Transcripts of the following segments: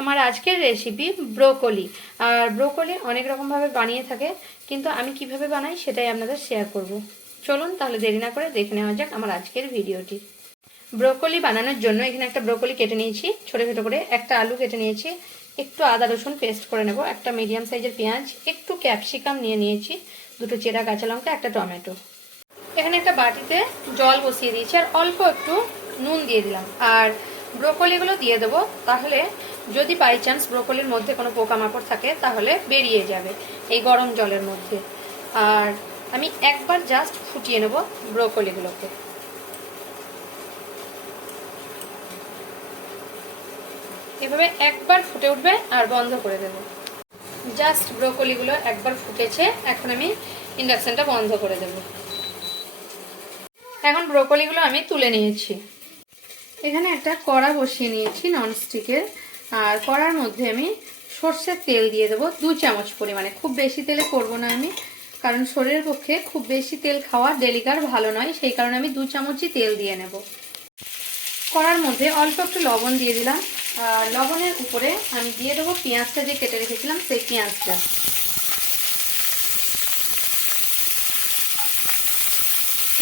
আমার আজকের recipe broccoli আর broccoli অনেক রকমভাবে বানিয়ে থাকে, কিন্তু আমি কীভাবে বানাই সেটাই আপনাদের শেয়ার করব। চলুন তাহলে দেরি না করে দেখে নেওয়া যাক আমার আজকের ভিডিওটি ব্রোকলি বানানোর জন্য এখানে একটা ব্রোকলি কেটে নিয়েছি, ছোটো ছোটো করে। একটা আলু কেটে নিয়েছি, একটু আদা, রসুন পেস্ট করে নেব, একটা মিডিয়াম সাইজের পেঁয়াজ, একটু ক্যাপসিকাম নিয়ে নিয়েছি, দুটো চেরা কাঁচা লঙ্কা, একটা টমেটো। এখানে একটা বাটিতে জল বসিয়ে দিয়েছি, আর অল্প একটু নুন দিয়ে দিলাম। আর ব্রোকলিগুলো দিয়ে দেবো, তাহলে যদি বাই চান্স ব্রোকলির মধ্যে কোনো পোকামাকড় থাকে, তাহলে বেরিয়ে যাবে এই গরম জলের মধ্যে। আর আমি একবার জাস্ট ফুটিয়ে নেব ব্রোকলিগুলোকে এভাবে একবার ফুটে উঠবে আর বন্ধ করে দেব। জাস্ট ব্রোকলিগুলো একবার ফুটেছে, এখন আমি ইন্ডাকশানটা বন্ধ করে দেব। এখন ব্রোকলিগুলো আমি তুলে নিয়েছি। এখানে একটা কড়া বসিয়ে নিয়েছি ননস্টিকের আর কড়ার মধ্যে আমি সর্ষের তেল দিয়ে দেবো দু চামচ পরিমাণে। খুব বেশি তেলে করব না আমি, কারণ শরীরের পক্ষে খুব বেশি তেল খাওয়া ডেলিকার ভালো নয়, সেই কারণে আমি দু চামচই তেল দিয়ে নেব। কড়ার মধ্যে অল্প একটু লবণ দিয়ে দিলাম। আর লবণের উপরে আমি দিয়ে দেবো পেঁয়াজটা যে কেটে রেখেছিলাম, সেই পেঁয়াজটা।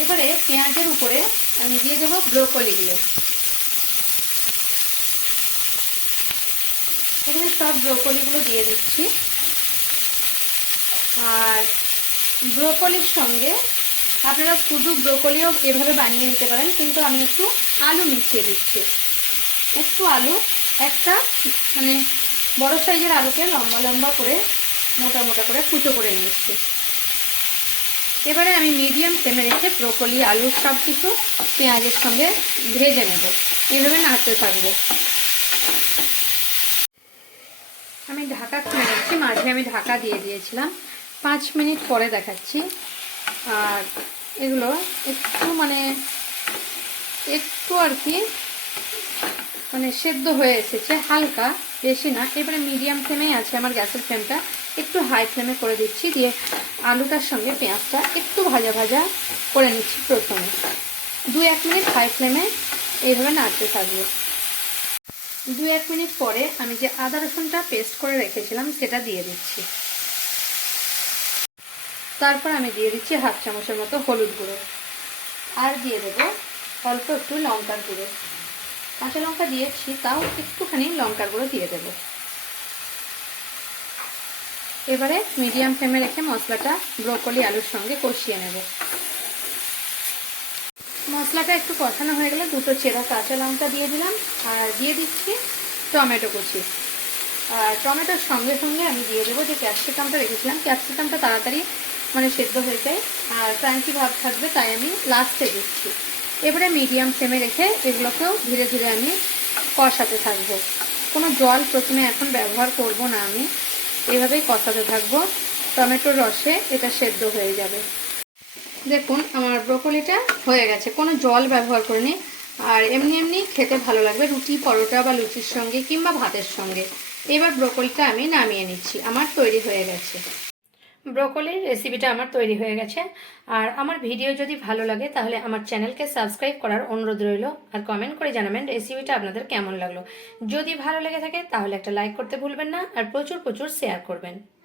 এবারে পেঁয়াজের উপরে আমি দিয়ে দেবো ব্রোকলিগুলো। এখানে সব ব্রোকলিগুলো দিয়ে দিচ্ছি। আর ব্রোকলির সঙ্গে আপনারা শুধু ব্রোকলিও এভাবে বানিয়ে নিতে পারেন, কিন্তু আমি একটু আলু মিশিয়ে দিচ্ছি। একটু আলু, একটা মানে বড় সাইজের আলুকে লম্বা লম্বা করে, মোটা মোটা করে কুচো করে নিচ্ছি। এবারে আমি মিডিয়াম ফ্লেমে রেখে ব্রোকলি, আলু সব কিছু পেঁয়াজের সঙ্গে ভেজে নেব। এভাবে নাড়তে থাকব আমি ঢাকা খুলে নিচ্ছি মাঝে আমি ঢাকা দিয়ে দিয়েছিলাম। পাঁচ মিনিট পরে দেখাচ্ছি। আর এগুলো একটু মানে একটু আর কি মানে সেদ্ধ হয়ে এসেছে, হালকা, বেশি না। এবারে মিডিয়াম ফ্লেমেই আছে আমার গ্যাসের ফ্লেমটা একটু হাই ফ্লেমে করে দিচ্ছি, দিয়ে আলুটার সঙ্গে পেঁয়াজটা একটু ভাজা ভাজা করে নিচ্ছি প্রথমে। দু এক মিনিট হাই ফ্লেমে এইভাবে নাড়তে থাকব। দু এক মিনিট পরে আমি যে আদা রসুনটা পেস্ট করে রেখেছিলাম, সেটা দিয়ে দিচ্ছি। তারপর আমি দিয়ে দিচ্ছি হাফ চামচের মতো হলুদ গুঁড়ো। আর দিয়ে দেবো অল্প একটু লঙ্কার গুঁড়ো। কাঁচা লঙ্কা দিয়েছি, তাও একটুখানি লঙ্কার গুঁড়ো দিয়ে দেবো। এবারে মিডিয়াম ফ্লেমে রেখে মশলাটা ব্রোকলি আলুর সঙ্গে কষিয়ে নেব। মশলাটা একটু কষানো হয়ে গেলে দুটো চেরা কাঁচা লঙ্কা দিয়ে দিলাম আর দিয়ে দিচ্ছি টমেটো কুচি। আর টমেটোর সঙ্গে সঙ্গে আমি দিয়ে দেবো যে ক্যাপসিকামটা রেখেছিলাম। ক্যাপসিকামটা তাড়াতাড়ি মানে সেদ্ধ হয়ে যায়। আর ক্রাঞ্চি ভাব থাকবে তাই আমি লাস্টে দিচ্ছি। এবারে মিডিয়াম ফ্লেমে রেখে এগুলোকেও ধীরে ধীরে আমি কষাতে থাকব। কোনো জল প্রথমে এখন ব্যবহার করব না আমি। এভাবেই কষাতে থাকব। টমেটোর রসে এটা সেদ্ধ হয়ে যাবে। দেখুন, আমার ব্রোকলিটা হয়ে গেছে। কোনো জল ব্যবহার করিনি। আর এমনি এমনি খেতে ভালো লাগবে রুটি, পরোটা বা লুচির সঙ্গে কিংবা ভাতের সঙ্গে। এবার ব্রোকলিটা আমি নামিয়ে নিচ্ছি। আমার তৈরি হয়ে গেছে। ব্রোকলির রেসিপিটা আমার তৈরি হয়ে গেছে। আর আমার ভিডিও যদি ভালো লাগে, তাহলে আমার চ্যানেলকে সাবস্ক্রাইব করার অনুরোধ রইল। আর কমেন্ট করে জানাবেন রেসিপিটা আপনাদের কেমন লাগল। যদি ভালো লেগে থাকে, তাহলে একটা লাইক করতে ভুলবেন না। আর প্রচুর প্রচুর শেয়ার করবেন।